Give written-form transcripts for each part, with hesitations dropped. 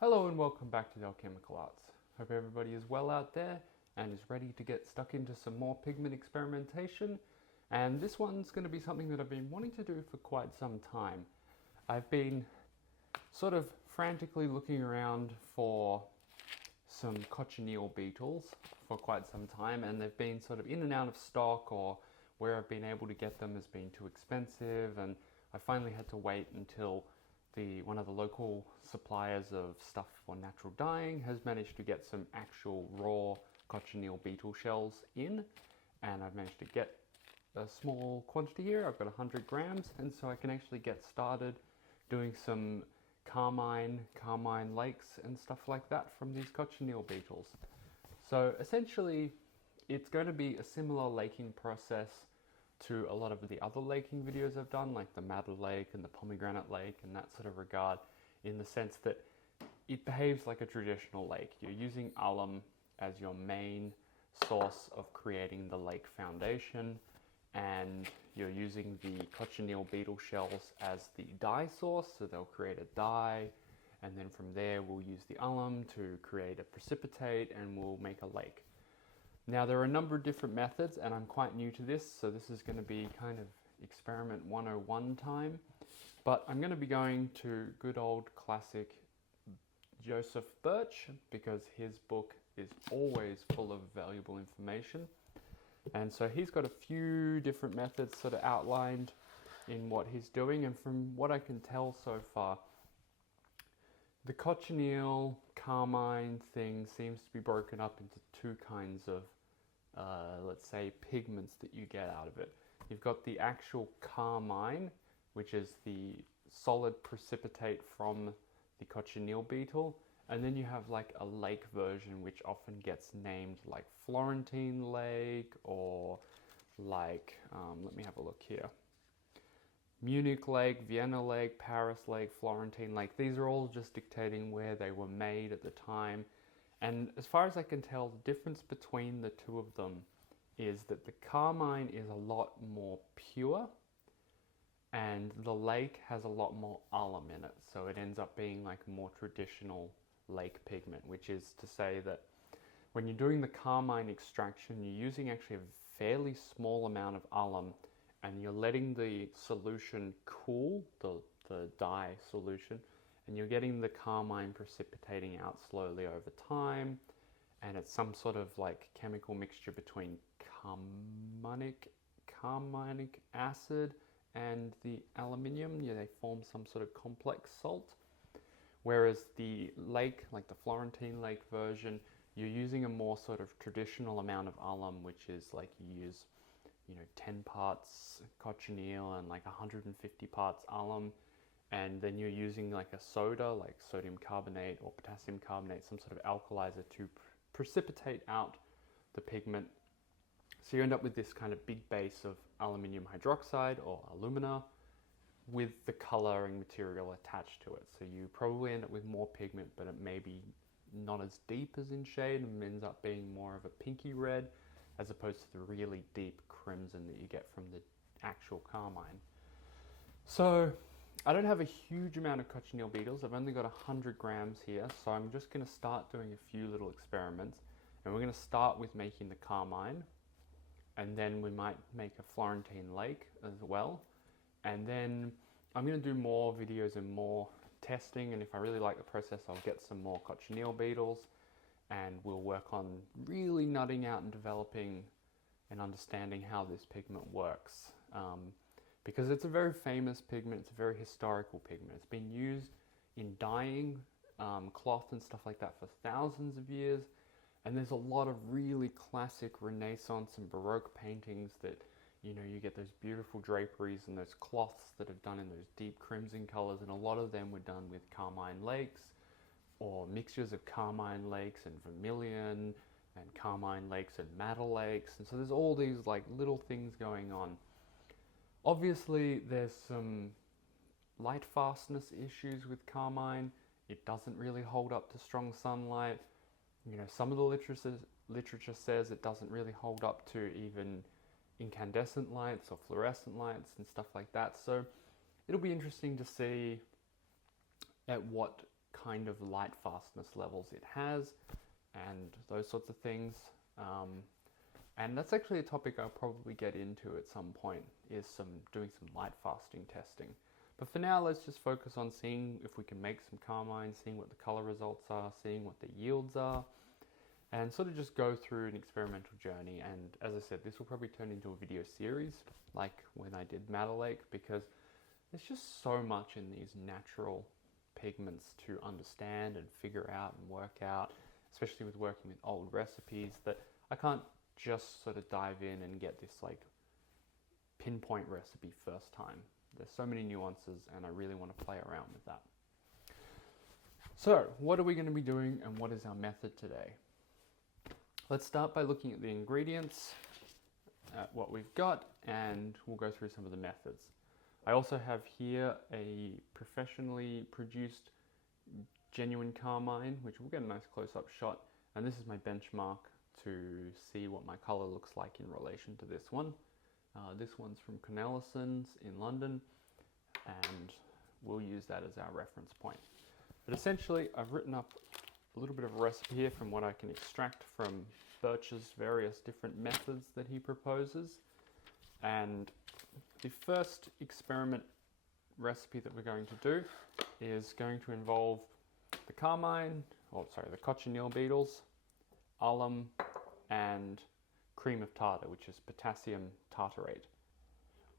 Hello and welcome back to the Alchemical Arts. Hope everybody is well out there and is ready to get stuck into some more pigment experimentation. And this one's going to be something that I've been wanting to do for quite some time. I've been sort of frantically looking around for some cochineal beetles for quite some time, and they've been sort of in and out of stock, or where I've been able to get them has been too expensive, and I finally had to wait until one of the local suppliers of stuff for natural dyeing has managed to get some actual raw cochineal beetle shells in, and I've managed to get a small quantity here. I've got 100 grams, and so I can actually get started doing some Carmine Lakes and stuff like that from these cochineal beetles. So essentially it's going to be a similar laking process to a lot of the other laking videos I've done, like the Madder Lake and the Pomegranate Lake and that sort of regard, in the sense that it behaves like a traditional lake. You're using alum as your main source of creating the lake foundation, and you're using the cochineal beetle shells as the dye source, so they'll create a dye, and then from there we'll use the alum to create a precipitate and we'll make a lake. Now there are a number of different methods, and I'm quite new to this, so this is going to be kind of experiment 101 time, but I'm going to be going to good old classic Joseph Birch, because his book is always full of valuable information. And so he's got a few different methods sort of outlined in what he's doing, and from what I can tell so far, the cochineal carmine thing seems to be broken up into two kinds of let's say pigments that you get out of it. You've got the actual carmine, which is the solid precipitate from the cochineal beetle, and then you have like a lake version, which often gets named like Florentine Lake, or like let me have a look here, Munich Lake, Vienna Lake, Paris Lake, Florentine Lake. These are all just dictating where they were made at the time. And as far as I can tell, the difference between the two of them is that the carmine is a lot more pure and the lake has a lot more alum in it. So it ends up being like a more traditional lake pigment, which is to say that when you're doing the carmine extraction, you're using actually a fairly small amount of alum, and you're letting the solution cool, the dye solution, and you're getting the carmine precipitating out slowly over time, and it's some sort of like chemical mixture between carminic acid and the aluminium. Yeah, they form some sort of complex salt. Whereas the lake, like the Florentine Lake version, you're using a more sort of traditional amount of alum, which is like you use 10 parts cochineal and like 150 parts alum, and then you're using like a soda, like sodium carbonate or potassium carbonate, some sort of alkalizer to precipitate out the pigment. So you end up with this kind of big base of aluminium hydroxide or alumina with the coloring material attached to it. So you probably end up with more pigment, but it may be not as deep as in shade and ends up being more of a pinky red, as opposed to the really deep crimson that you get from the actual carmine. So I don't have a huge amount of cochineal beetles. I've only got 100 grams here, so I'm just going to start doing a few little experiments, and we're going to start with making the carmine, and then we might make a Florentine Lake as well, and then I'm going to do more videos and more testing, and if I really like the process, I'll get some more cochineal beetles, and we'll work on really nutting out and developing and understanding how this pigment works. Because it's a very famous pigment, it's a very historical pigment. It's been used in dyeing cloth and stuff like that for thousands of years, and there's a lot of really classic Renaissance and Baroque paintings that you get those beautiful draperies and those cloths that are done in those deep crimson colors, and a lot of them were done with Carmine Lakes or mixtures of Carmine Lakes and vermilion and Carmine Lakes and Madder Lakes, and so there's all these like little things going on. Obviously there's some light fastness issues with carmine. It doesn't really hold up to strong sunlight. Some of the literature says it doesn't really hold up to even incandescent lights or fluorescent lights and stuff like that. So it'll be interesting to see at what kind of light fastness levels it has, and those sorts of things. And that's actually a topic I'll probably get into at some point, is doing some light fasting testing. But for now, let's just focus on seeing if we can make some carmine, seeing what the color results are, seeing what the yields are, and sort of just go through an experimental journey. And as I said, this will probably turn into a video series, like when I did Madder Lake, because there's just so much in these natural pigments to understand and figure out and work out, especially with working with old recipes, that I can't just sort of dive in and get this like pinpoint recipe first time. There's so many nuances, and I really want to play around with that. So what are we going to be doing, and what is our method today? Let's start by looking at the ingredients, at what we've got, and we'll go through some of the methods. I also have here a professionally produced genuine carmine, which we'll get a nice close-up shot, and this is my benchmark to see what my color looks like in relation to this one. This one's from Cochineal in London, and we'll use that as our reference point. But essentially, I've written up a little bit of a recipe here from what I can extract from Birch's various different methods that he proposes. And the first experiment recipe that we're going to do is going to involve the the cochineal beetles, alum, and cream of tartar, which is potassium tartarate.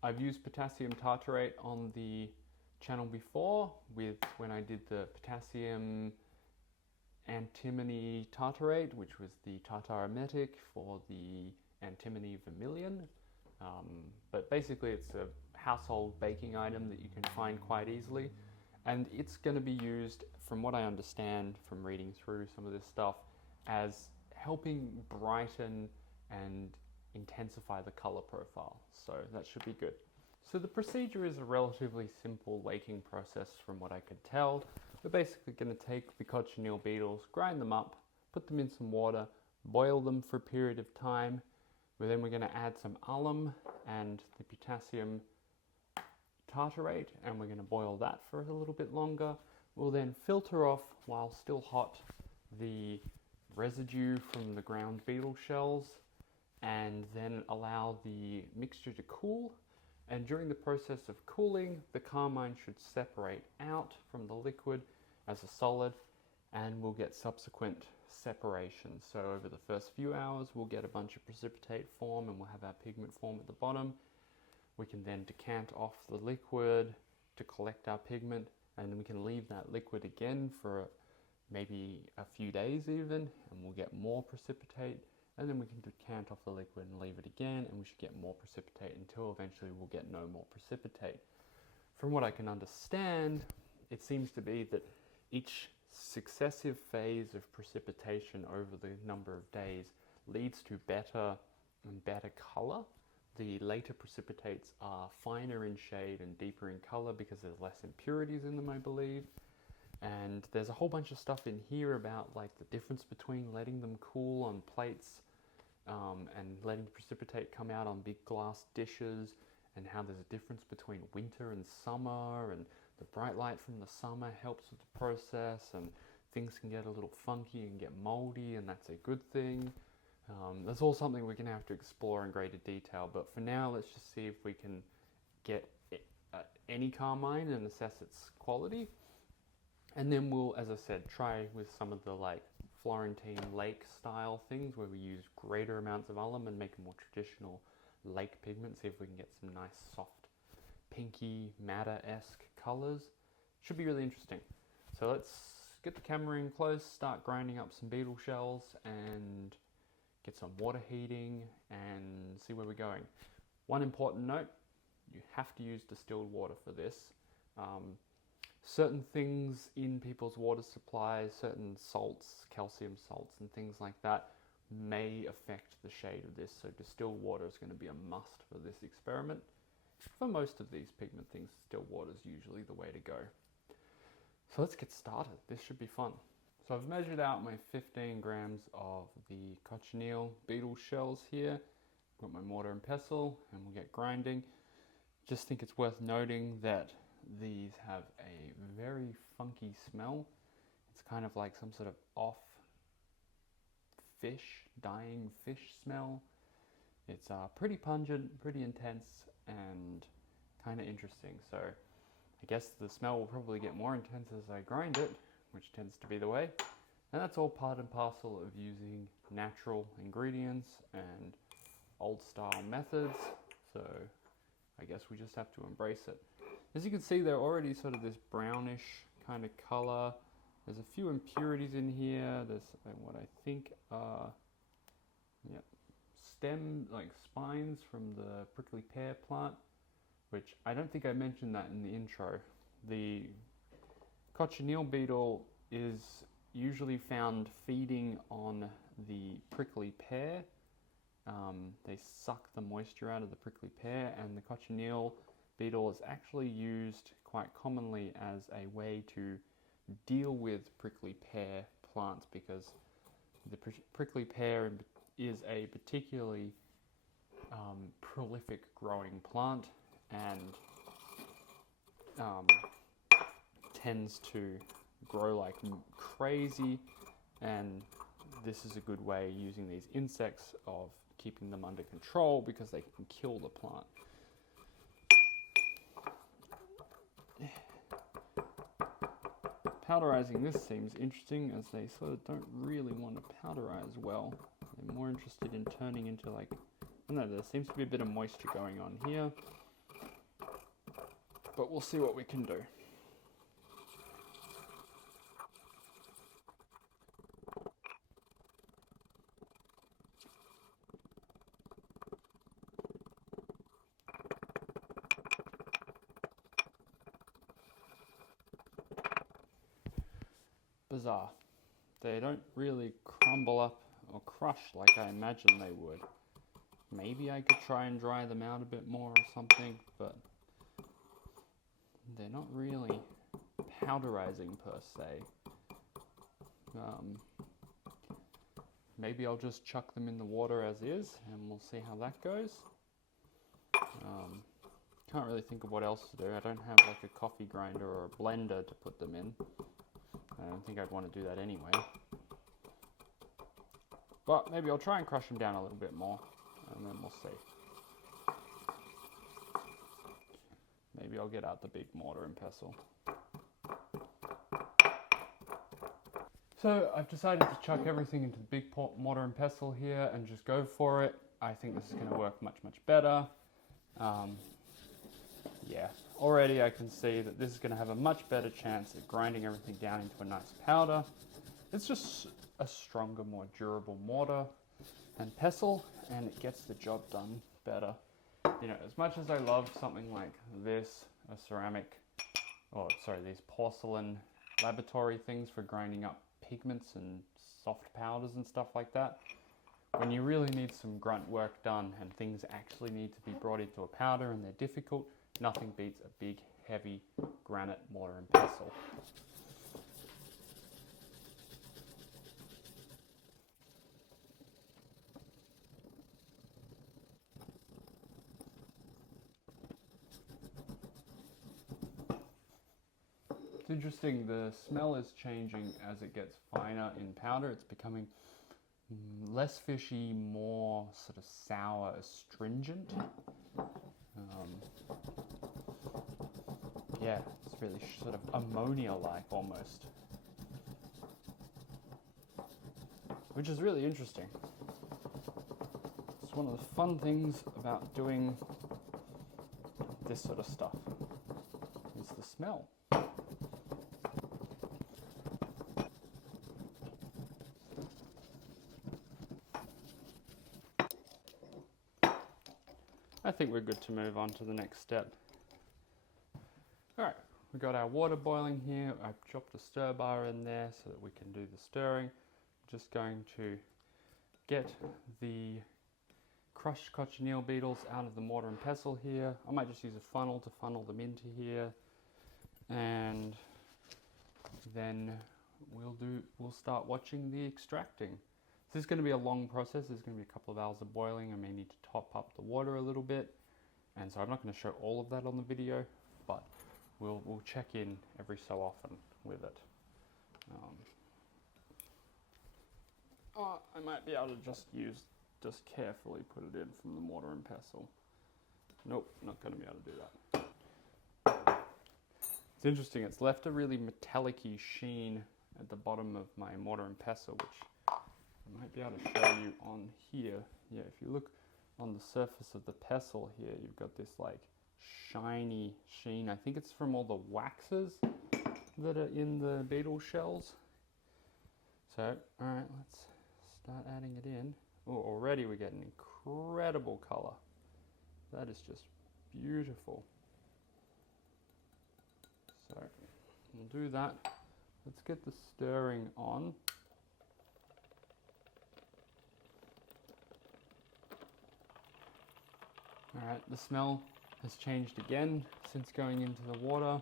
I've used potassium tartarate on the channel before when I did the potassium antimony tartarate, which was the tartar emetic for the antimony vermilion. But basically it's a household baking item that you can find quite easily, and it's going to be used, from what I understand from reading through some of this stuff, as helping brighten and intensify the color profile. So that should be good. So the procedure is a relatively simple laking process from what I could tell. We're basically going to take the cochineal beetles, grind them up, put them in some water, boil them for a period of time. Then we're going to add some alum and the potassium tartarate, and we're going to boil that for a little bit longer. We'll then filter off, while still hot, the residue from the ground beetle shells, and then allow the mixture to cool. And during the process of cooling, the carmine should separate out from the liquid as a solid, and we'll get subsequent separation. So over the first few hours, we'll get a bunch of precipitate form, and we'll have our pigment form at the bottom. We can then decant off the liquid to collect our pigment, and then we can leave that liquid again for maybe a few days even, and we'll get more precipitate. And then we can decant off the liquid and leave it again, and we should get more precipitate until eventually we'll get no more precipitate. From what I can understand, it seems to be that each successive phase of precipitation over the number of days leads to better and better color. The later precipitates are finer in shade and deeper in color because there's less impurities in them, I believe. And there's a whole bunch of stuff in here about like the difference between letting them cool on plates and letting precipitate come out on big glass dishes, and how there's a difference between winter and summer, and the bright light from the summer helps with the process, and things can get a little funky and get moldy, and that's a good thing. That's all something we're going to have to explore in greater detail, but for now let's just see if we can get any carmine and assess its quality. And then we'll, as I said, try with some of the like Florentine lake style things where we use greater amounts of alum and make a more traditional lake pigment, see if we can get some nice soft pinky madder-esque colors. Should be really interesting. So let's get the camera in close, start grinding up some beetle shells and get some water heating and see where we're going. One important note, you have to use distilled water for this. Certain things in people's water supplies, certain salts, calcium salts and things like that may affect the shade of this, so distilled water is going to be a must for this experiment. For most of these pigment things, distilled water is usually the way to go. So let's get started. This should be fun. So I've measured out my 15 grams of the cochineal beetle shells here. Got my mortar and pestle, and we'll get grinding. Just think it's worth noting that these have a very funky smell. kind of like some sort of off fish, dying fish smell. It's pretty pungent, pretty intense, and kind of interesting. So I guess the smell will probably get more intense as I grind it, which tends to be the way. And that's all part and parcel of using natural ingredients and old style methods. So I guess we just have to embrace it. As you can see, they're already sort of this brownish kind of color. There's a few impurities in here. There's what I think are like spines from the prickly pear plant, which I don't think I mentioned that in the intro. The cochineal beetle is usually found feeding on the prickly pear. They suck the moisture out of the prickly pear, and the cochineal beetle is actually used quite commonly as a way to deal with prickly pear plants, because the prickly pear is a particularly prolific growing plant and tends to grow like crazy, and this is a good way, using these insects, of keeping them under control because they can kill the plant. Powderizing this seems interesting, as they sort of don't really want to powderize well. They're more interested in turning into like, I don't know, there seems to be a bit of moisture going on here, but we'll see what we can do. Bizarre. They don't really crumble up or crush like I imagined they would. Maybe I could try and dry them out a bit more or something, but they're not really powderizing per se. Maybe I'll just chuck them in the water as is, and we'll see how that goes. Can't really think of what else to do. I don't have like a coffee grinder or a blender to put them in. I don't think I'd want to do that anyway. But maybe I'll try and crush them down a little bit more, and then we'll see. Maybe I'll get out the big mortar and pestle. So I've decided to chuck everything into the big mortar and pestle here and just go for it. I think this is going to work much, much better. Yeah, already I can see that this is going to have a much better chance at grinding everything down into a nice powder. It's just a stronger, more durable mortar and pestle, and it gets the job done better. You know, as much as I love something like this, these porcelain laboratory things for grinding up pigments and soft powders and stuff like that, when you really need some grunt work done and things actually need to be brought into a powder and they're difficult, nothing beats a big, heavy granite mortar and pestle. It's interesting, the smell is changing as it gets finer in powder. It's becoming less fishy, more sort of sour, astringent. Yeah, it's really sort of ammonia-like almost, which is really interesting. It's one of the fun things about doing this sort of stuff, is the smell. I think we're good to move on to the next step. Alright, we've got our water boiling here. I've chopped a stir bar in there so that we can do the stirring. I'm just going to get the crushed cochineal beetles out of the mortar and pestle here. I might just use a funnel to funnel them into here, and then we'll start watching the extracting. This is going to be a long process. There's going to be a couple of hours of boiling. I may need to top up the water a little bit, and so I'm not going to show all of that on the video, but we'll check in every so often with it. I might be able to just carefully put it in from the mortar and pestle. Nope, not going to be able to do that. It's interesting, it's left a really metallic-y sheen at the bottom of my mortar and pestle, which I might be able to show you on here. Yeah, if you look on the surface of the pestle here, you've got this like shiny sheen. I think it's from all the waxes that are in the beetle shells. So, alright, let's start adding it in. Oh, already we get an incredible color. That is just beautiful. So, we'll do that. Let's get the stirring on. Alright, the smell has changed again since going into the water.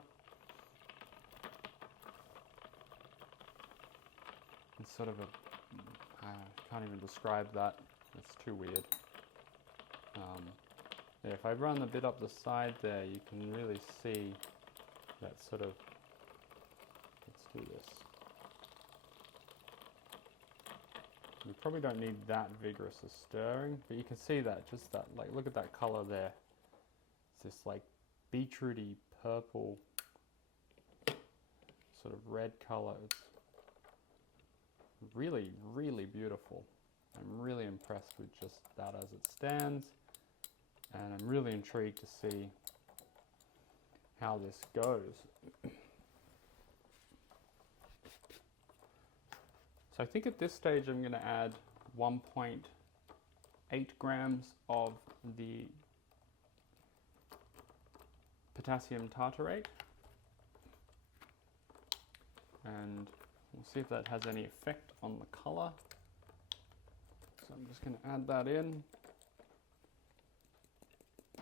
It's sort of a, I can't even describe that, it's too weird. Yeah, if I run a bit up the side there, you can really see that sort of, let's do this. You probably don't need that vigorous a stirring, but you can see that, just that, like, look at that color there. It's this like beetrooty purple sort of red color. It's really, really beautiful. I'm really impressed with just that as it stands, and I'm really intrigued to see how this goes. So I think at this stage I'm going to add 1.8 grams of the potassium tartarate, and we'll see if that has any effect on the color. So I'm just going to add that in. I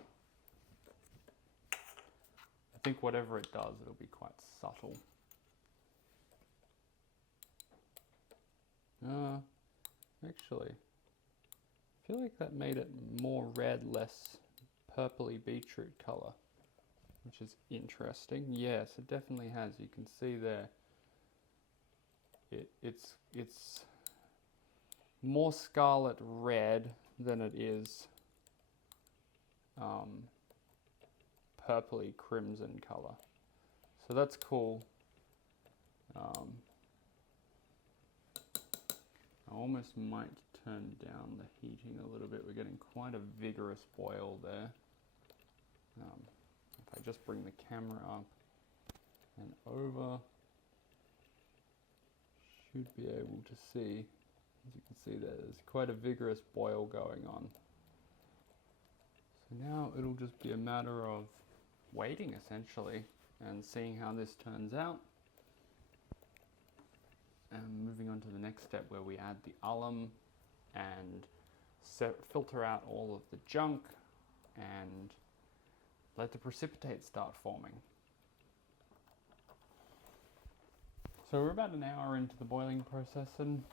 think whatever it does, it'll be quite subtle. Actually, I feel like that made it more red, less purpley beetroot color, which is interesting. Yes, it definitely has. You can see there. It's more scarlet red than it is purpley crimson color. So that's cool. I almost might turn down the heating a little bit. We're getting quite a vigorous boil there. If I just bring the camera up and over, should be able to see, as you can see there's quite a vigorous boil going on. So now it'll just be a matter of waiting essentially and seeing how this turns out. And moving on to the next step where we add the alum and filter out all of the junk and let the precipitate start forming. So we're about an hour into the boiling process and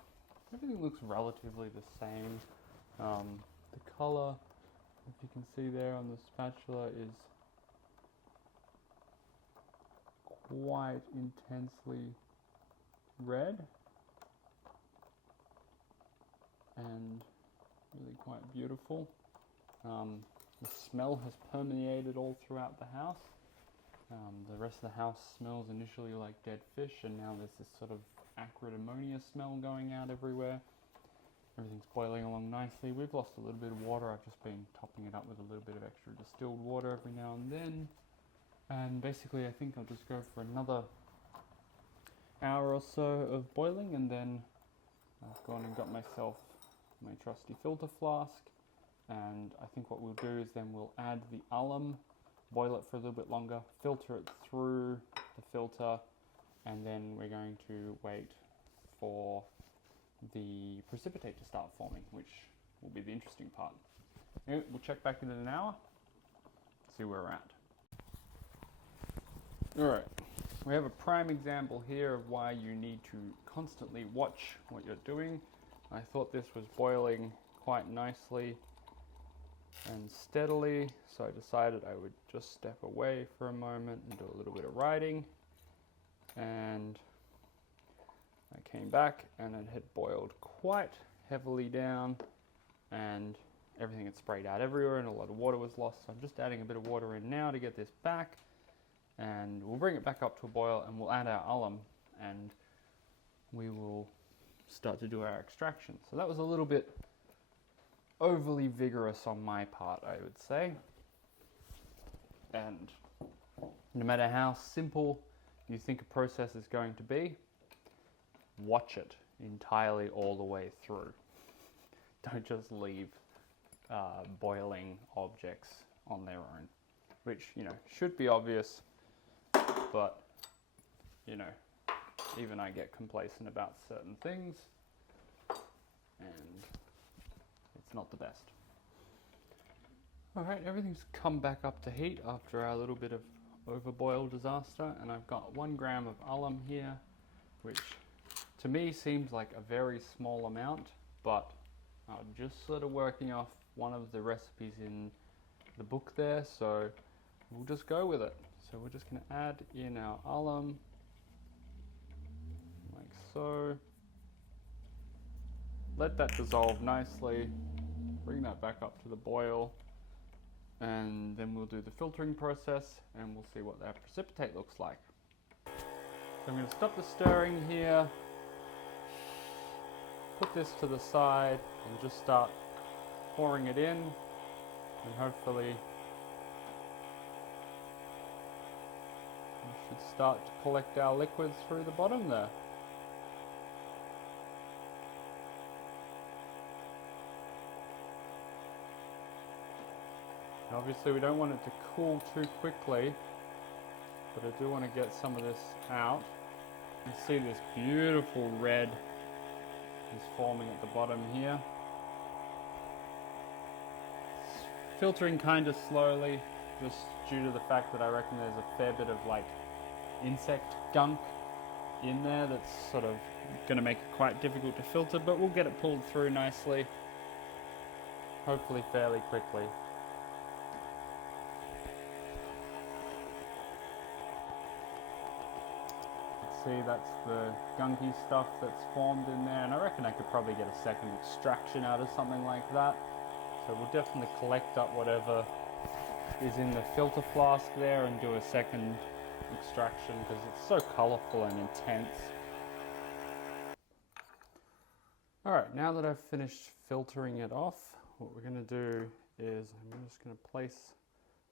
everything looks relatively the same. The color, if you can see there on the spatula, is quite intensely red and really quite beautiful. The smell has permeated all throughout the house. The rest of the house smells initially like dead fish, and now there's this sort of acrid ammonia smell going out everywhere. Everything's boiling along nicely. We've lost a little bit of water. I've just been topping it up with a little bit of extra distilled water every now and then. And basically I think I'll just go for another hour or so of boiling, and then I've gone and got myself my trusty filter flask, and I think what we'll do is then we'll add the alum, boil it for a little bit longer, filter it through the filter, and then we're going to wait for the precipitate to start forming, which will be the interesting part. Anyway, we'll check back in an hour, see where we're at. Alright, we have a prime example here of why you need to constantly watch what you're doing. I thought this was boiling quite nicely and steadily, so I decided I would just step away for a moment and do a little bit of writing, and I came back and it had boiled quite heavily down and everything had sprayed out everywhere and a lot of water was lost. So I'm just adding a bit of water in now to get this back, and we'll bring it back up to a boil and we'll add our alum and we will start to do our extraction. So that was a little bit overly vigorous on my part, I would say. And no matter how simple you think a process is going to be, watch it entirely all the way through. Don't just leave boiling objects on their own, which, you know, should be obvious, but, you know, even I get complacent about certain things, and it's not the best. Alright, everything's come back up to heat after our little bit of overboil disaster, and I've got 1 gram of alum here, which to me seems like a very small amount, but I'm just sort of working off one of the recipes in the book there, so we'll just go with it. So we're just going to add in our alum, like so. Let that dissolve nicely, bring that back up to the boil, and then we'll do the filtering process and we'll see what that precipitate looks like. So I'm going to stop the stirring here, put this to the side and just start pouring it in, and hopefully we should start to collect our liquids through the bottom there. Obviously we don't want it to cool too quickly, but I do want to get some of this out. You see this beautiful red is forming at the bottom here. Filtering kind of slowly, just due to the fact that I reckon there's a fair bit of like insect gunk in there that's sort of going to make it quite difficult to filter, but we'll get it pulled through nicely, hopefully fairly quickly. See, that's the gunky stuff that's formed in there, and I reckon I could probably get a second extraction out of something like that. So we'll definitely collect up whatever is in the filter flask there and do a second extraction because it's so colourful and intense. Alright, now that I've finished filtering it off, what we're going to do is I'm just going to place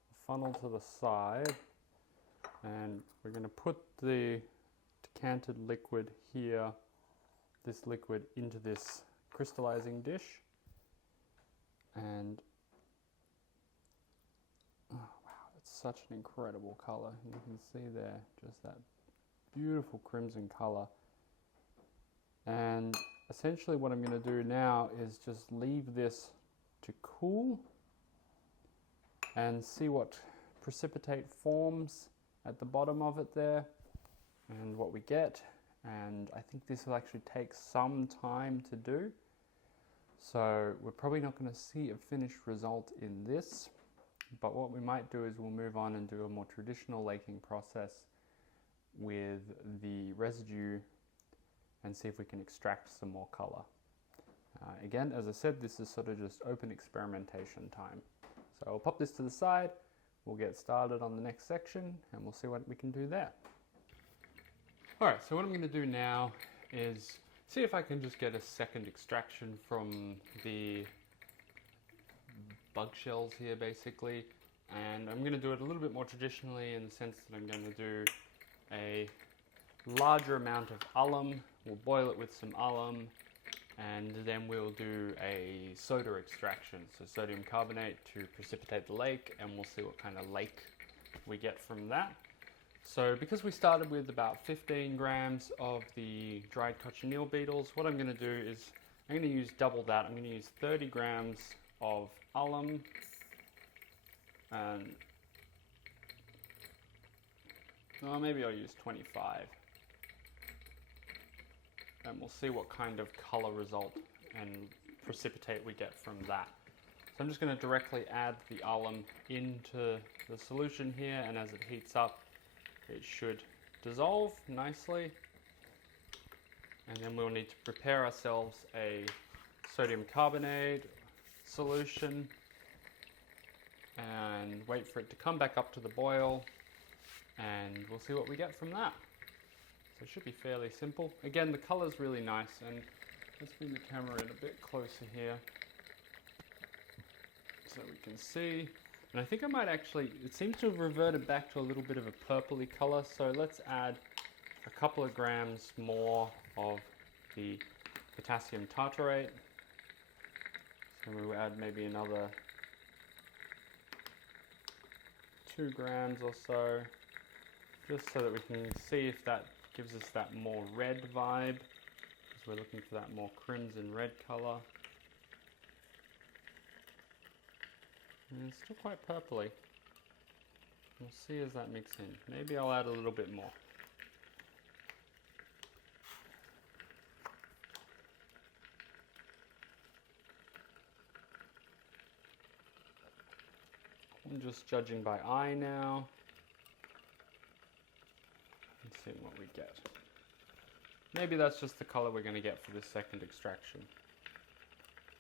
the funnel to the side, and we're going to put the decanted liquid here, this liquid into this crystallizing dish, and oh wow, it's such an incredible color. You can see there just that beautiful crimson color. And essentially what I'm going to do now is just leave this to cool and see what precipitate forms at the bottom of it there and what we get. And I think this will actually take some time to do, so we're probably not going to see a finished result in this, but what we might do is we'll move on and do a more traditional laking process with the residue and see if we can extract some more color. Again, as I said, this is sort of just open experimentation time. So I'll pop this to the side, we'll get started on the next section and we'll see what we can do there. Alright, so what I'm going to do now is see if I can just get a second extraction from the bug shells here basically, and I'm going to do it a little bit more traditionally in the sense that I'm going to do a larger amount of alum. We'll boil it with some alum and then we'll do a soda extraction, so sodium carbonate to precipitate the lake, and we'll see what kind of lake we get from that. So because we started with about 15 grams of the dried cochineal beetles, what I'm going to do is I'm going to use double that. I'm going to use 30 grams of alum and maybe I'll use 25, and we'll see what kind of color result and precipitate we get from that. So I'm just going to directly add the alum into the solution here, and as it heats up it should dissolve nicely, and then we'll need to prepare ourselves a sodium carbonate solution and wait for it to come back up to the boil, and we'll see what we get from that. So it should be fairly simple. Again, the color's really nice, and let's bring the camera in a bit closer here so we can see. And I think I might actually, it seems to have reverted back to a little bit of a purpley color, so let's add a couple of grams more of the potassium tartarate. So we'll add maybe another 2 grams or so, just so that we can see if that gives us that more red vibe, because we're looking for that more crimson red color. And it's still quite purpley. We'll see as that mixes in. Maybe I'll add a little bit more. I'm just judging by eye now and seeing what we get. Maybe that's just the color we're going to get for this second extraction.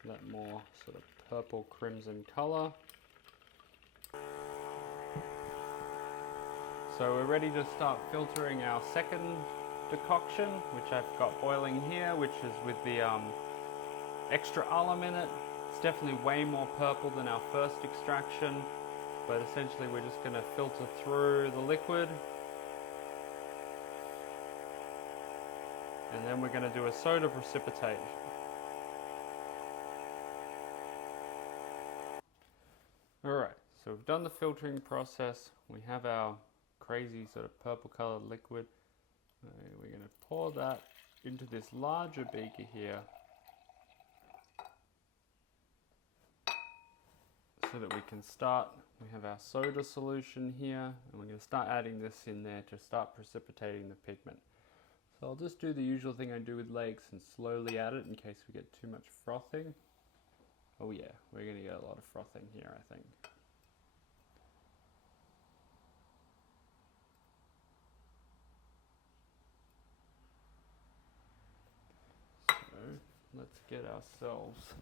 That more sort of purple crimson color. So we're ready to start filtering our second decoction, which I've got boiling here, which is with the extra alum in it. It's definitely way more purple than our first extraction, but essentially we're just going to filter through the liquid. And then we're going to do a soda precipitation. Alright, so we've done the filtering process. We have our crazy sort of purple colored liquid. We're going to pour that into this larger beaker here so that we can start. We have our soda solution here, and we're going to start adding this in there to start precipitating the pigment. So I'll just do the usual thing I do with lakes and slowly add it in case we get too much frothing. Oh yeah, we're going to get a lot of frothing here, I think. So let's get ourselves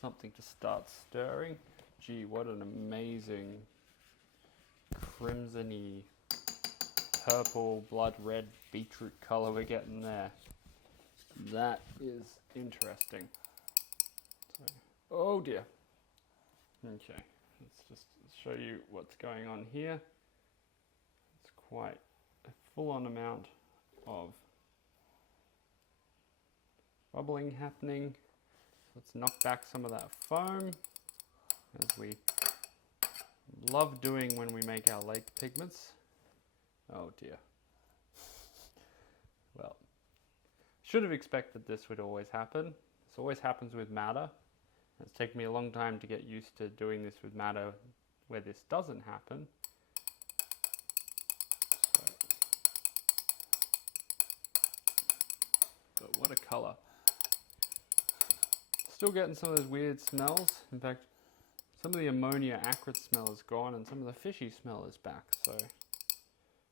something to start stirring. Gee, what an amazing crimson-y, purple, blood red beetroot color we're getting there. That is interesting. So, oh dear. Okay, let's just show you what's going on here. It's quite a full-on amount of bubbling happening. Let's knock back some of that foam, as we love doing when we make our lake pigments. Oh dear. Well, should have expected this would always happen. This always happens with madder. It's taken me a long time to get used to doing this with madder where this doesn't happen. But what a color. Still getting some of those weird smells. In fact, some of the ammonia acrid smell is gone and some of the fishy smell is back. So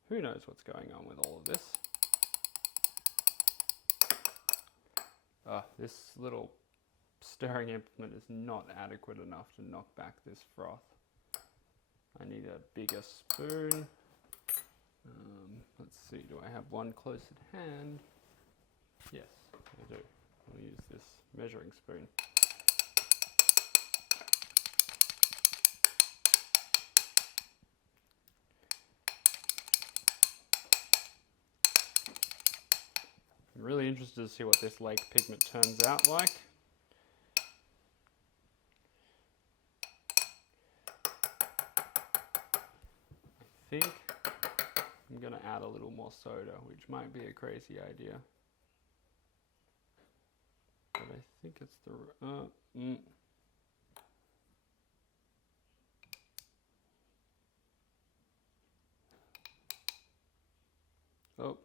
who knows what's going on with all of this. This little stirring implement is not adequate enough to knock back this froth. I need a bigger spoon. Let's see, do I have one close at hand? Yes, I do. I'll use this measuring spoon. I'm really interested to see what this lake pigment turns out like. I think I'm going to add a little more soda, which might be a crazy idea. But I think it's the... Oh.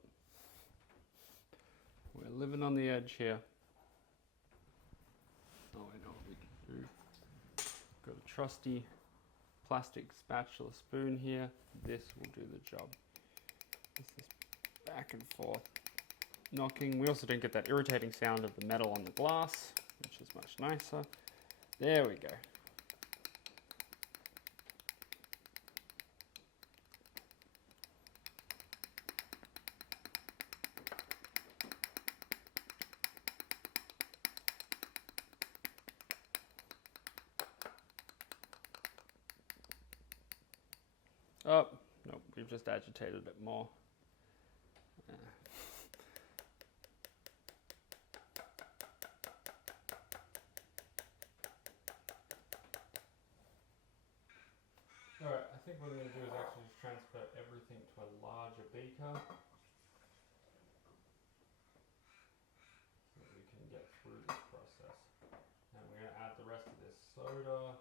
We're living on the edge here. Oh, I know what we can do. Got a trusty plastic spatula spoon here. This will do the job. This is back and forth knocking. We also don't get that irritating sound of the metal on the glass. which is much nicer. There we go. Oh, nope, we've just agitated it more. Alright, I think what I'm going to do is actually just transfer everything to a larger beaker so that we can get through this process. And we're going to add the rest of this soda.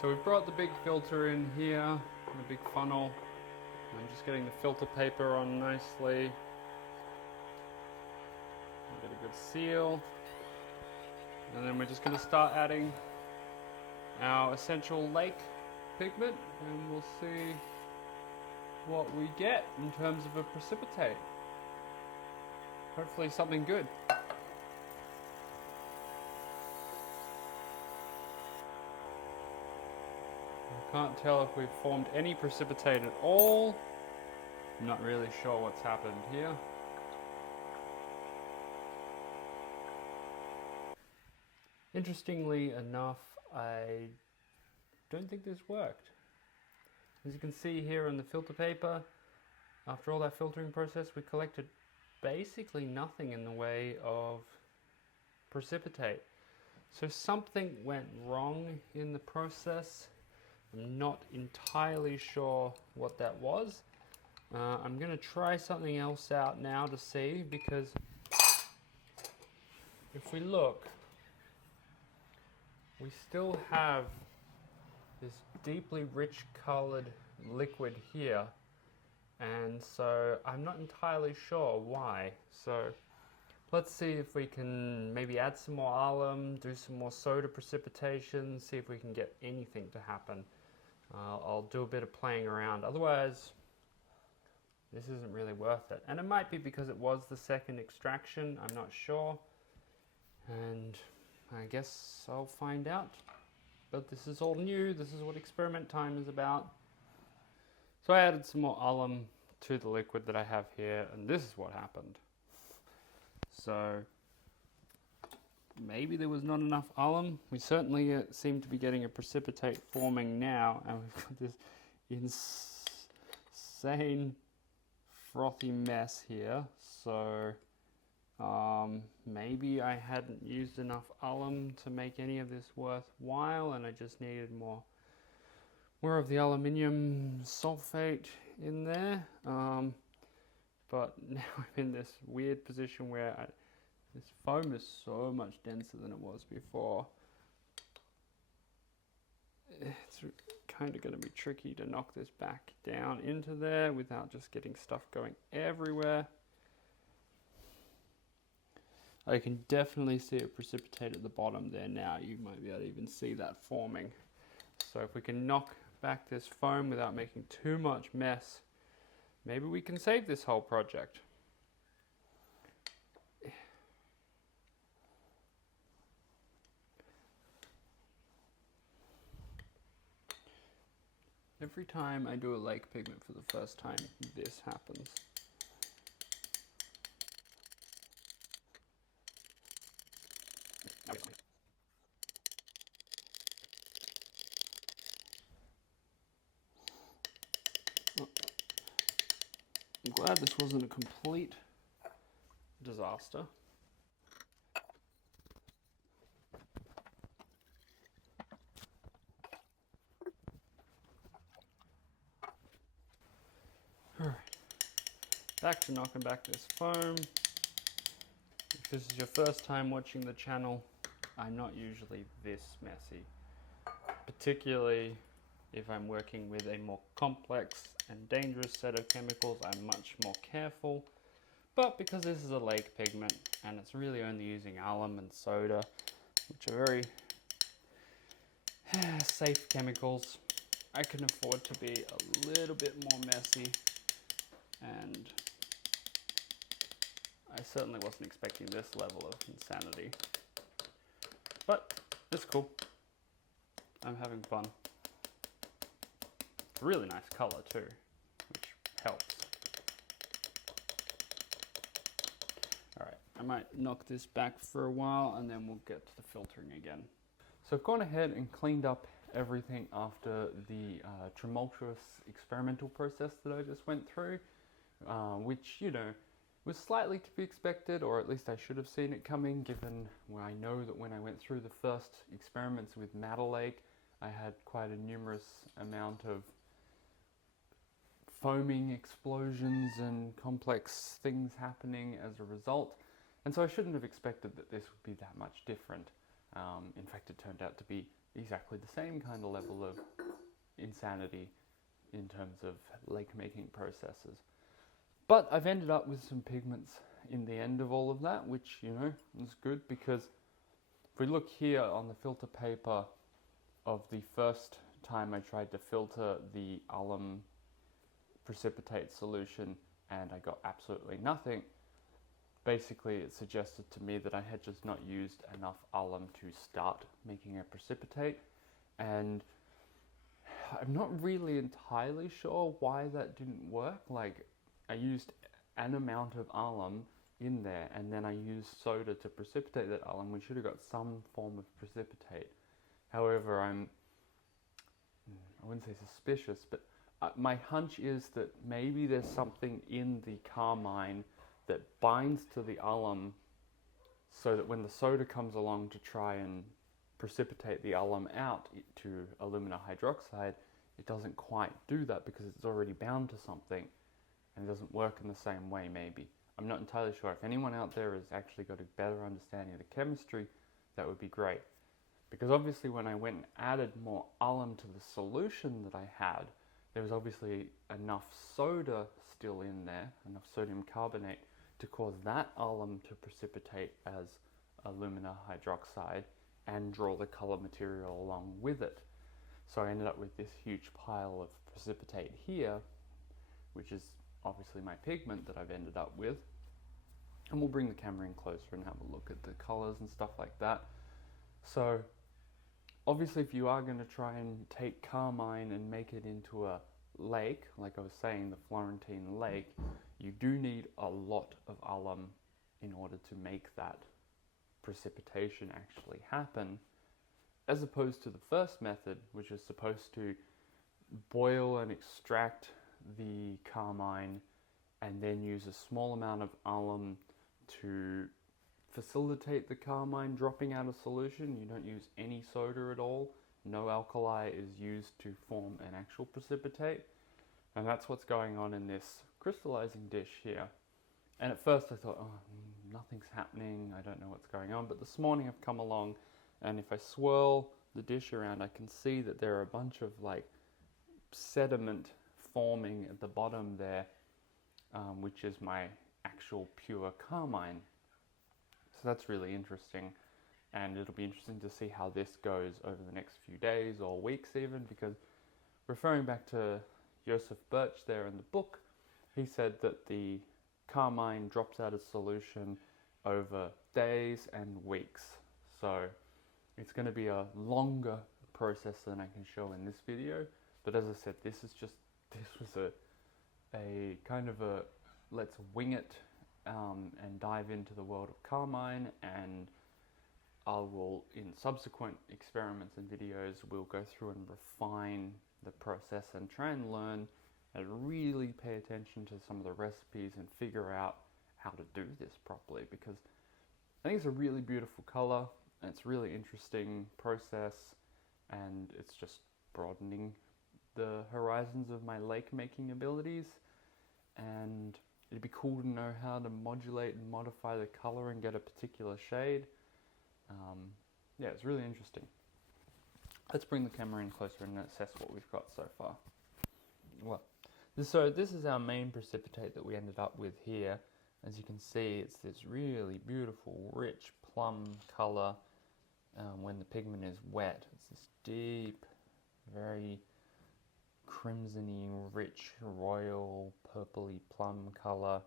So we've brought the big filter in here, the big funnel. I'm just getting the filter paper on nicely. Get a good seal. And then we're just going to start adding our essential lake pigment, and we'll see what we get in terms of a precipitate. Hopefully something good. I can't tell if we've formed any precipitate at all. I'm not really sure what's happened here. Interestingly enough, I don't think this worked. As you can see here on the filter paper, after all that filtering process, we collected basically nothing in the way of precipitate. So something went wrong in the process. I'm not entirely sure what that was. I'm going to try something else out now to see, because if we look, we still have this deeply rich colored liquid here, and so I'm not entirely sure why. So let's see if we can maybe add some more alum, do some more soda precipitation, see if we can get anything to happen. I'll do a bit of playing around, otherwise this isn't really worth it. And it might be because it was the second extraction, I'm not sure, and I guess I'll find out. But this is all new, this is what experiment time is about. So I added some more alum to the liquid that I have here, and this is what happened. So maybe there was not enough alum. We certainly seem to be getting a precipitate forming now, and we've got this insane frothy mess here. So maybe I hadn't used enough alum to make any of this worthwhile, and I just needed more of the aluminium sulfate in there. But now I'm in this weird position where this foam is so much denser than it was before. It's kind of going to be tricky to knock this back down into there without just getting stuff going everywhere. I can definitely see it precipitate at the bottom there now. You might be able to even see that forming. So if we can knock back this foam without making too much mess, maybe we can save this whole project. Every time I do a lake pigment for the first time, this happens. I'm glad this wasn't a complete disaster. Alright, back to knocking back this foam. If this is your first time watching the channel, I'm not usually this messy, particularly if I'm working with a more complex and dangerous set of chemicals. I'm much more careful, but because this is a lake pigment and it's really only using alum and soda, which are very safe chemicals, I can afford to be a little bit more messy, and I certainly wasn't expecting this level of insanity. But it's cool. I'm having fun. Really nice color too, which helps. Alright, I might knock this back for a while and then we'll get to the filtering again. So I've gone ahead and cleaned up everything after the tumultuous experimental process that I just went through, which, you know, was slightly to be expected, or at least I should have seen it coming, given I know that when I went through the first experiments with Carmine Lakes, I had quite a numerous amount of foaming explosions and complex things happening as a result, and so I shouldn't have expected that this would be that much different. In fact, it turned out to be exactly the same kind of level of insanity in terms of lake making processes. But I've ended up with some pigments in the end of all of that, which, you know, is good, because if we look here on the filter paper of the first time I tried to filter the alum precipitate solution and I got absolutely nothing, basically it suggested to me that I had just not used enough alum to start making a precipitate, and I'm not really entirely sure why that didn't work. Like, I used an amount of alum in there and then I used soda to precipitate that alum. We should have got some form of precipitate. However, I wouldn't say suspicious, but my hunch is that maybe there's something in the carmine that binds to the alum so that when the soda comes along to try and precipitate the alum out to alumina hydroxide, it doesn't quite do that because it's already bound to something and it doesn't work in the same way, maybe. I'm not entirely sure. If anyone out there has actually got a better understanding of the chemistry, that would be great. Because obviously when I went and added more alum to the solution that I had, there was obviously enough soda still in there, enough sodium carbonate, to cause that alum to precipitate as alumina hydroxide and draw the color material along with it. So I ended up with this huge pile of precipitate here, which is obviously my pigment that I've ended up with. And we'll bring the camera in closer and have a look at the colors and stuff like that. So obviously if you are going to try and take carmine and make it into a lake, like I was saying, the Florentine lake, you do need a lot of alum in order to make that precipitation actually happen, as opposed to the first method, which is supposed to boil and extract the carmine and then use a small amount of alum to facilitate the carmine dropping out of solution. You don't use any soda at all. No alkali is used to form an actual precipitate. And that's what's going on in this crystallizing dish here. And at first I thought, oh, nothing's happening, I don't know what's going on. But this morning I've come along, and if I swirl the dish around, I can see that there are a bunch of like sediment forming at the bottom there, which is my actual pure carmine. So that's really interesting, and it'll be interesting to see how this goes over the next few days or weeks even, because referring back to Joseph Birch there in the book, he said that the carmine drops out of solution over days and weeks. So it's going to be a longer process than I can show in this video. But as I said, this was a kind of a let's wing it and dive into the world of carmine, and I will, in subsequent experiments and videos, we'll go through and refine the process and try and learn and really pay attention to some of the recipes and figure out how to do this properly, because I think it's a really beautiful color and it's a really interesting process, and it's just broadening the horizons of my lake making abilities, and it'd be cool to know how to modulate and modify the color and get a particular shade. Yeah, it's really interesting. Let's bring the camera in closer and assess what we've got so far. Well, so this is our main precipitate that we ended up with here. As you can see, it's this really beautiful, rich plum color when the pigment is wet. It's this deep, very crimsony, rich, royal, purpley plum colour.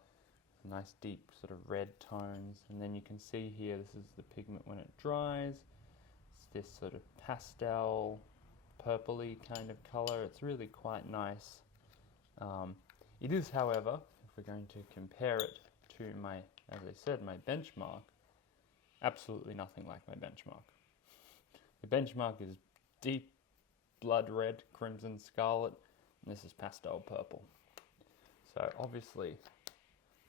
Nice deep sort of red tones. And then you can see here, this is the pigment when it dries. It's this sort of pastel, purpley kind of colour. It's really quite nice. It is, however, if we're going to compare it to my, as I said, my benchmark, absolutely nothing like my benchmark. The benchmark is deep blood red, crimson, scarlet, and this is pastel purple. So obviously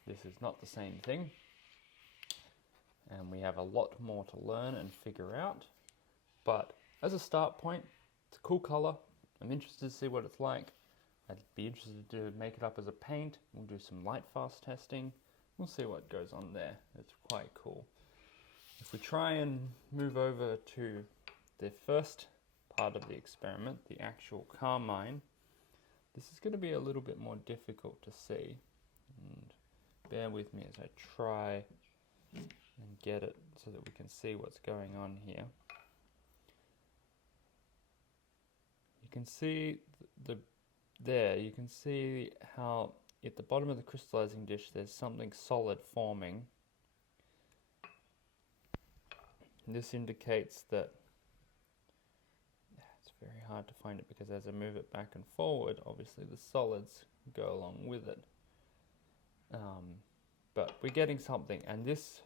this is not the same thing, and we have a lot more to learn and figure out, but as a start point, it's a cool colour. I'm interested to see what it's like. I'd be interested to make it up as a paint. We'll do some light fast testing. We'll see what goes on there. It's quite cool. If we try and move over to the first part of the experiment, the actual carmine, this is going to be a little bit more difficult to see. And bear with me as I try and get it so that we can see what's going on here. You can see you can see how at the bottom of the crystallizing dish there's something solid forming. And this indicates that it's very hard to find it because as I move it back and forward, obviously the solids go along with it. But we're getting something, and this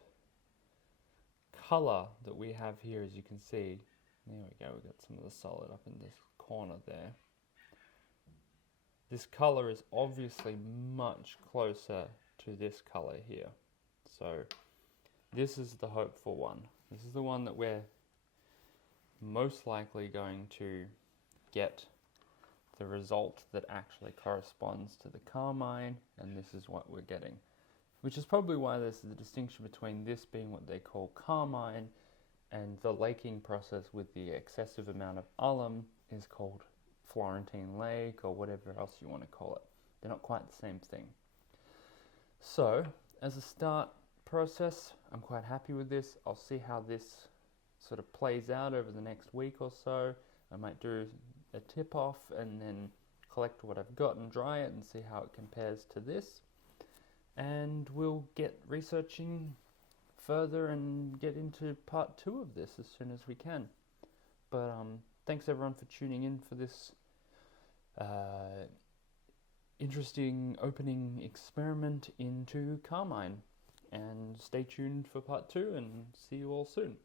color that we have here, as you can see, there we go, we've got some of the solid up in this corner there. This color is obviously much closer to this color here. So this is the hopeful one. This is the one that we're most likely going to get the result that actually corresponds to the carmine, and this is what we're getting. Which is probably why there's the distinction between this being what they call carmine and the laking process with the excessive amount of alum is called Florentine lake or whatever else you want to call it. They're not quite the same thing. So, as a start process, I'm quite happy with this. I'll see how this sort of plays out over the next week or so. I might do a tip-off and then collect what I've got and dry it and see how it compares to this. And we'll get researching further and get into part 2 of this as soon as we can. But thanks everyone for tuning in for this interesting opening experiment into carmine. And stay tuned for part 2 and see you all soon.